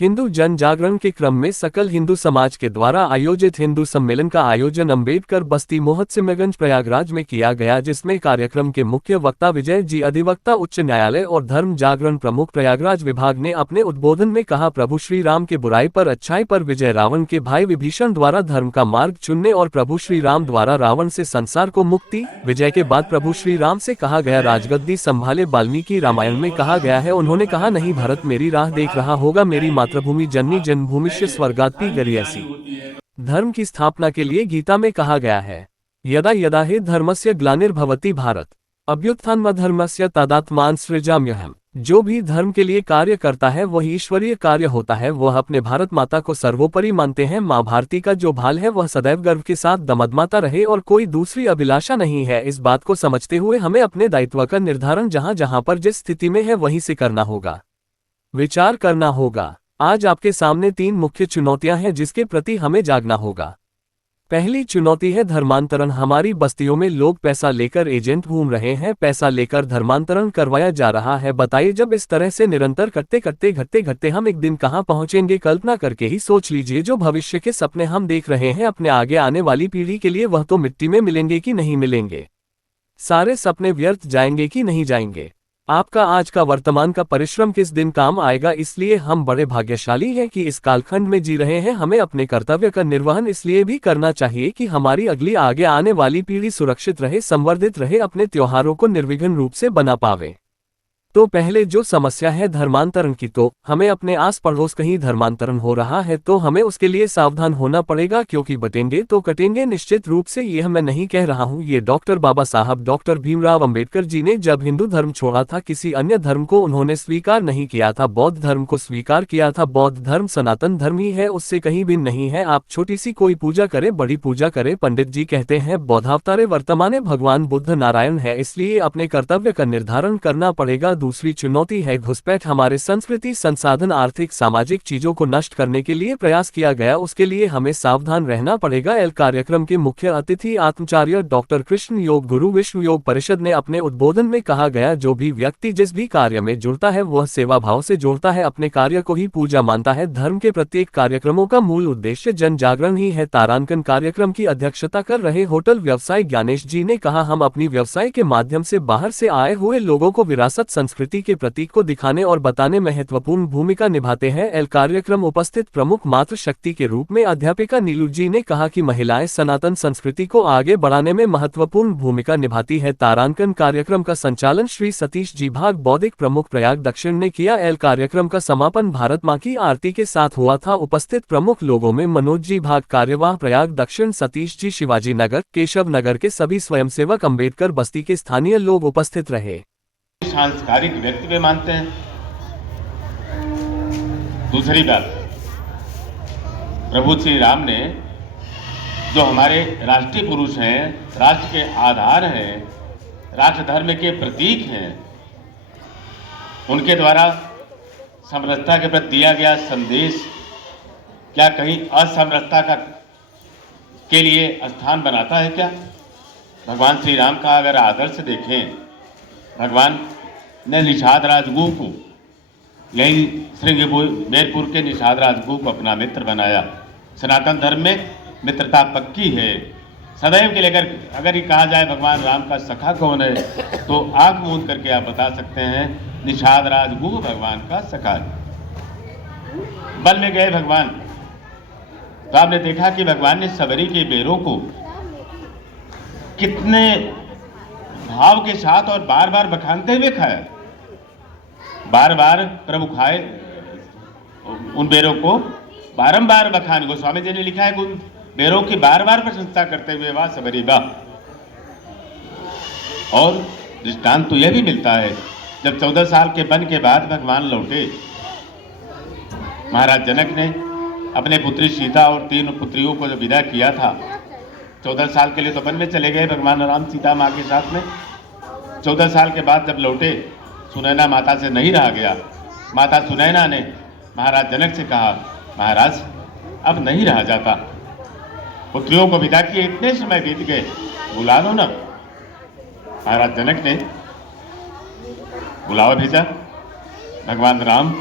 हिंदू जन जागरण के क्रम में सकल हिंदू समाज के द्वारा आयोजित हिंदू सम्मेलन का आयोजन अंबेडकर बस्ती मोहतसिमगंज प्रयागराज में किया गया, जिसमें कार्यक्रम के मुख्य वक्ता विजय जी अधिवक्ता उच्च न्यायालय और धर्म जागरण प्रमुख प्रयागराज विभाग ने अपने उद्बोधन में कहा, प्रभु श्री राम के बुराई पर अच्छाई पर विजय, रावण के भाई विभीषण द्वारा धर्म का मार्ग चुनने और प्रभु श्री राम द्वारा रावण से संसार को मुक्ति। विजय के बाद प्रभु श्री राम से कहा गया राजगद्दी संभाले, वाल्मीकि रामायण में कहा गया है, उन्होंने कहा नहीं भरत मेरी राह देख रहा होगा, मेरी मातृभूमि जननी जन्मभूमिश्च स्वर्गात्पि गरीयसी। धर्म की स्थापना के लिए गीता में कहा गया है, यदा यदा हि धर्मस्य ग्लानिर्भवति भारत अभ्युत्थानमधर्मस्य तदात्मान सृजाम्यहम्। जो भी धर्म के लिए कार्य करता है वह ईश्वरीय कार्य होता है, वह अपने भारत माता को सर्वोपरि मानते हैं। माँ भारती का जो भाल है वह सदैव गर्व के साथ दमदमाता रहे और कोई दूसरी अभिलाषा नहीं है। इस बात को समझते हुए हमें अपने दायित्व का निर्धारण जहाँ जहाँ पर जिस स्थिति में है वहीं से करना होगा, विचार करना होगा। आज आपके सामने 3 मुख्य चुनौतियां हैं जिसके प्रति हमें जागना होगा। पहली चुनौती है धर्मांतरण। हमारी बस्तियों में लोग पैसा लेकर एजेंट घूम रहे हैं, पैसा लेकर धर्मांतरण करवाया जा रहा है। बताइए, जब इस तरह से निरंतर घटते हम एक दिन कहां पहुंचेंगे? कल्पना करके ही सोच लीजिए, जो भविष्य के सपने हम देख रहे हैं अपने आगे आने वाली पीढ़ी के लिए, वह तो मिट्टी में मिलेंगे कि नहीं मिलेंगे? सारे सपने व्यर्थ जाएंगे कि नहीं जाएंगे? आपका आज का वर्तमान का परिश्रम किस दिन काम आएगा? इसलिए हम बड़े भाग्यशाली हैं कि इस कालखंड में जी रहे हैं। हमें अपने कर्तव्य का निर्वहन इसलिए भी करना चाहिए कि हमारी अगली आगे आने वाली पीढ़ी सुरक्षित रहे, संवर्धित रहे, अपने त्योहारों को निर्विघ्न रूप से बना पावे। तो पहले जो समस्या है धर्मांतरण की, तो हमें अपने आस पड़ोस कहीं धर्मांतरण हो रहा है तो हमें उसके लिए सावधान होना पड़ेगा, क्योंकि बटेंगे तो कटेंगे निश्चित रूप से। यह मैं नहीं कह रहा हूँ, ये डॉक्टर बाबा साहब डॉक्टर भीमराव अंबेडकर जी ने जब हिंदू धर्म छोड़ा था, किसी अन्य धर्म को उन्होंने स्वीकार नहीं किया था, बौद्ध धर्म को स्वीकार किया था। बौद्ध धर्म सनातन धर्म ही है, उससे कहीं भी नहीं है। आप छोटी सी कोई पूजा करे, बड़ी पूजा करे, पंडित जी कहते हैं बौद्धावतारे वर्तमाने भगवान बुद्ध नारायण है, इसलिए अपने कर्तव्य का निर्धारण करना पड़ेगा। दूसरी चुनौती है घुसपैठ। हमारे संस्कृति, संसाधन, आर्थिक, सामाजिक चीजों को नष्ट करने के लिए प्रयास किया गया, उसके लिए हमें सावधान रहना पड़ेगा। कार्यक्रम के मुख्य अतिथि आत्माचार्य डॉक्टर कृष्ण योग गुरु विश्व योग परिषद ने अपने उद्बोधन में कहा गया, जो भी व्यक्ति जिस भी कार्य में जुड़ता है वह सेवा भाव से जुड़ता है, अपने कार्य को ही पूजा मानता है। धर्म के प्रत्येक कार्यक्रमों का मूल उद्देश्य जन जागरण ही है। तारांकन कार्यक्रम की अध्यक्षता कर रहे होटल व्यवसायी ज्ञानेश जी ने कहा, हम अपनी व्यवसाय के माध्यम से बाहर से आए हुए लोगों को विरासत संस्कृति के प्रतीक को दिखाने और बताने महत्वपूर्ण भूमिका निभाते हैं। कार्यक्रम उपस्थित प्रमुख मातृशक्ति के रूप में अध्यापिका नीलू जी ने कहा कि महिलाएं सनातन संस्कृति को आगे बढ़ाने में महत्वपूर्ण भूमिका निभाती है। तारांकन कार्यक्रम का संचालन श्री सतीश जी भाग बौद्धिक प्रमुख प्रयाग दक्षिण ने किया। कार्यक्रम का समापन भारत माँ की आरती के साथ हुआ था। उपस्थित प्रमुख लोगों में मनोज जी भाग कार्यवाह प्रयाग दक्षिण, सतीश जी शिवाजी नगर, केशव नगर के सभी स्वयंसेवक, अम्बेडकर बस्ती के स्थानीय लोग उपस्थित रहे। सांस्कारिक व्यक्ति मानते हैं। दूसरी बात, प्रभु श्री राम ने जो हमारे राष्ट्रीय पुरुष हैं, राष्ट्र के आधार हैं, राष्ट्र धर्म के प्रतीक हैं, उनके द्वारा समरसता के प्रति दिया गया संदेश क्या कहीं असमरसता के लिए स्थान बनाता है क्या? भगवान श्री राम का अगर आदर्श देखें, भगवान ने निषाद राजगुह को, यही श्रृंगेरपुर के निषाद राजगुह को अपना मित्र बनाया। सनातन धर्म में मित्रता पक्की है सदैव के लेकर। अगर ये कहा जाए भगवान राम का सखा कौन है, तो आंख मूंद करके आप बता सकते हैं निषाद राजगुह भगवान का सखा है। बल में गए भगवान, तो आपने देखा कि भगवान ने सबरी के बेरों को कितने भाव के साथ और बार बार बखानते हुए खाया। बार बार प्रभु खाए उन बेरों को, बारंबार बखान। गोस्वामी जी ने लिखा है उन बेरों की बार बार प्रशंसा करते हुए वाह सबरी वाह। और दृष्टांत तो यह भी मिलता है, जब 14 साल के वन के बाद भगवान लौटे, महाराज जनक ने अपने पुत्री सीता और 3 पुत्रियों को जब विदा किया था, 14 साल के लिए तो वन में चले गए भगवान राम सीता माँ के साथ में। 14 साल के बाद जब लौटे, सुनैना माता से नहीं रहा गया। माता सुनैना ने महाराज जनक से कहा, महाराज अब नहीं रहा जाता, पुत्रियों को विदा किए इतने समय बीत गए, बुला लो ना। महाराज जनक ने बुलावा भेजा। भगवान राम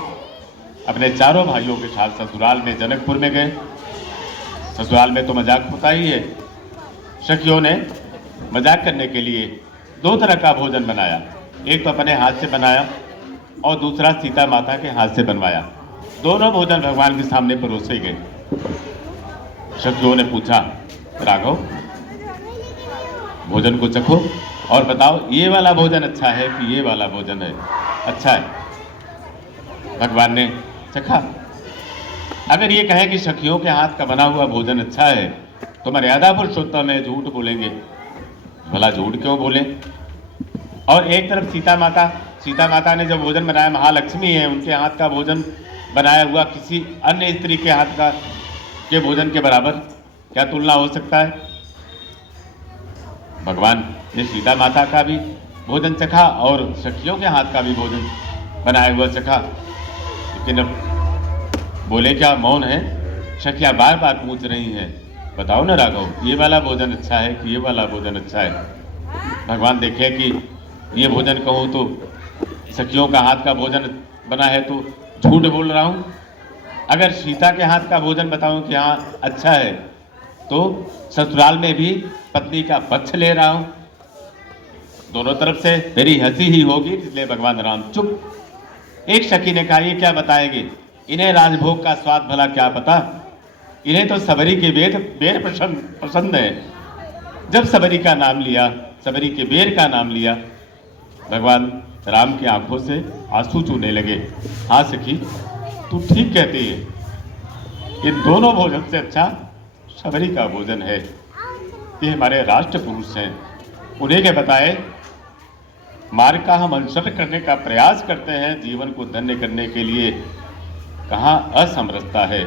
अपने चारों भाइयों के साथ ससुराल में जनकपुर में गए। ससुराल में तो मजाक होता ही है। सखियों ने मजाक करने के लिए दो तरह का भोजन बनाया, एक तो अपने हाथ से बनाया और दूसरा सीता माता के हाथ से बनवाया। दोनों भोजन भगवान के सामने परोसे गए। सखियों ने पूछा, राघव भोजन को चखो और बताओ ये वाला भोजन अच्छा है कि ये वाला भोजन है अच्छा है। भगवान ने चखा। अगर ये कहे कि सखियों के हाथ का बना हुआ भोजन अच्छा है तो मर्यादा पुरुषोत्तम है, झूठ बोलेंगे। भला झूठ क्यों बोले? और एक तरफ सीता माता ने जो भोजन बनाया, महालक्ष्मी है, उनके हाथ का भोजन बनाया हुआ किसी अन्य स्त्री के हाथ का के भोजन के बराबर क्या तुलना हो सकता है? भगवान ने सीता माता का भी भोजन चखा और सखियों के हाथ का भी भोजन बनाया हुआ चखा, लेकिन अब बोले क्या, मौन है। सखियां बार बार पूछ रही हैं, बताओ ना राघव ये वाला भोजन अच्छा है कि ये वाला भोजन अच्छा है। भगवान देखे कि ये भोजन कहूँ तो सखियों का हाथ का भोजन बना है तो झूठ बोल रहा हूँ, अगर सीता के हाथ का भोजन बताऊं कि हाँ अच्छा है तो ससुराल में भी पत्नी का पक्ष ले रहा हूं। दोनों तरफ से मेरी हंसी ही होगी, इसलिए भगवान राम चुप। एक सखी ने कहा, ये क्या बताएंगे, इन्हें राजभोग का स्वाद भला क्या पता, इन्हें तो सबरी के बेर पसंद है। जब सबरी का नाम लिया, सबरी के बेर का नाम लिया, भगवान राम की आंखों से आंसू चूने लगे। हाँ सखी तू ठीक कहती है, इन दोनों भोजन से अच्छा सबरी का भोजन है। ये हमारे राष्ट्र पुरुष हैं, उन्हें के बताए मार्ग का हम अनुसरण करने का प्रयास करते हैं, जीवन को धन्य करने के लिए कहाँ असमरसता है।